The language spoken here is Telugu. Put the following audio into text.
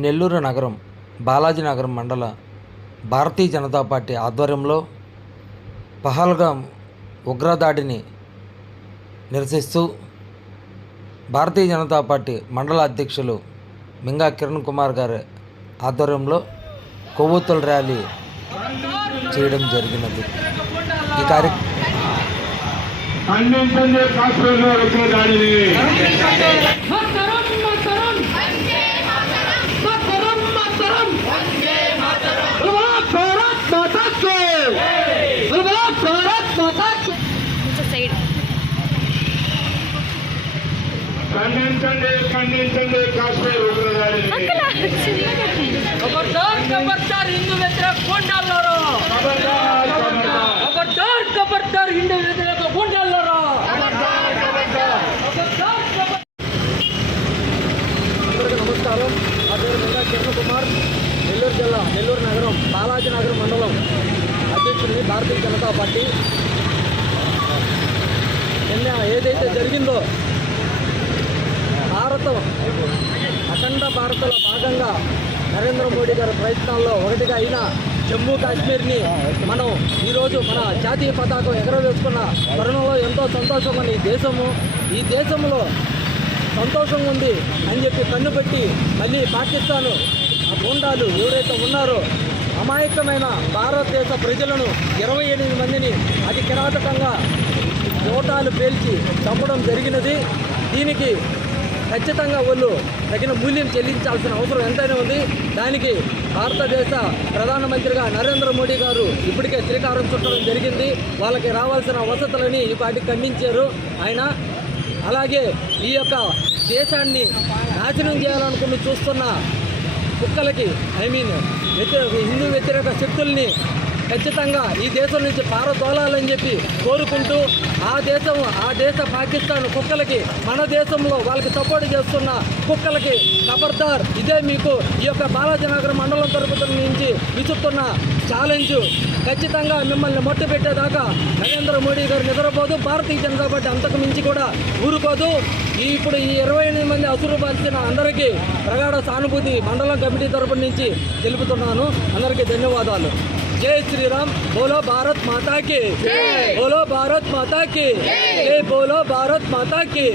నెల్లూరు నగరం బాలాజీ నగరం మండల భారతీయ జనతా పార్టీ ఆధ్వర్యంలో పహల్గాం ఉగ్రదాడిని నిరసిస్తూ భారతీయ జనతా పార్టీ మండల అధ్యక్షులు మింగా కిరణ్ కుమార్ గారి ఆధ్వర్యంలో కొవ్వొత్తుల ర్యాలీ చేయడం జరిగినది. ఈ కార్య ఖండించండి కాశ్మీర్లో వచ్చిన ఖండించండి ఖండించండి కాశ్మీర్ ఉగ్రదాడిని హిందూ వ్యతిరేక గుండాలారా ఖబర్దార్ ఖబర్దార్ హిందూ వ్యతిరేక గుండాలారా నమస్కారం. నా పేరు మీరా కుమార్ నెల్లూరు జిల్లా నెల్లూరు నగరం బాలాజీ నగరం మండలం అధ్యక్షుడిని భారతీయ జనతా పార్టీ. నిన్న ఏదైతే జరిగిందో భారతం అఖండ భారత్లో భాగంగా నరేంద్ర మోడీ గారి ప్రయత్నాల్లో ఒకటిగా అయిన జమ్మూ కాశ్మీర్ని మనం ఈరోజు మన జాతీయ పతాకం ఎగరవేసుకున్న తరుణంలో ఎంతో సంతోషంగా ఈ దేశము ఈ దేశంలో సంతోషంగా ఉంది అని చెప్పి కన్ను పెట్టి మళ్ళీ పాకిస్తాన్ గుండాలు ఎవరైతే ఉన్నారో అమాయకమైన భారతదేశ ప్రజలను ఇరవై ఎనిమిది మందిని అతి కిరాతకంగా ఓటాలు పేల్చి చంపడం జరిగినది. దీనికి ఖచ్చితంగా వాళ్ళు తగిన మూల్యం చెల్లించాల్సిన అవసరం ఎంతైనా ఉంది. దానికి భారతదేశ ప్రధానమంత్రిగా నరేంద్ర మోడీ గారు ఇప్పటికే శ్రీకారం చుట్టడం జరిగింది. వాళ్ళకి రావాల్సిన వసతులని ఈ ఖండించారు. ఆయన అలాగే ఈ యొక్క దేశాన్ని నాశనం చేయాలనుకుని చూస్తున్న కుక్కలకి ఐ మీన్ వ్యతిరేక హిందూ వ్యతిరేక శక్తుల్ని ఖచ్చితంగా ఈ దేశం నుంచి పారదోలాలని చెప్పి కోరుకుంటూ ఆ దేశం ఆ దేశ పాకిస్తాన్ కుక్కలకి మన దేశంలో వాళ్ళకి సపోర్ట్ చేస్తున్న కుక్కలకి ఖబర్దార్ ఇదే మీకు ఈ యొక్క బాలాజీనగర్ మండలం తరపున నుంచి విసురుతున్న ఛాలెంజ్ ఖచ్చితంగా మిమ్మల్ని మొట్టు పెట్టేదాకా నరేంద్ర మోడీ గారు నిద్రపోదు భారతీయ జనతా పార్టీ అంతకు మించి కూడా ఊరుకోదు. ఇప్పుడు ఈ ఇరవై ఎనిమిది మంది అసురు బాధితున్న అందరికీ ప్రగాఢ సానుభూతి మండలం కమిటీ తరపు నుంచి తెలుపుతున్నాను. అందరికీ ధన్యవాదాలు. जय श्री राम बोलो भारत माता के। बोलो भारत माता के। बोलो भारत माता के।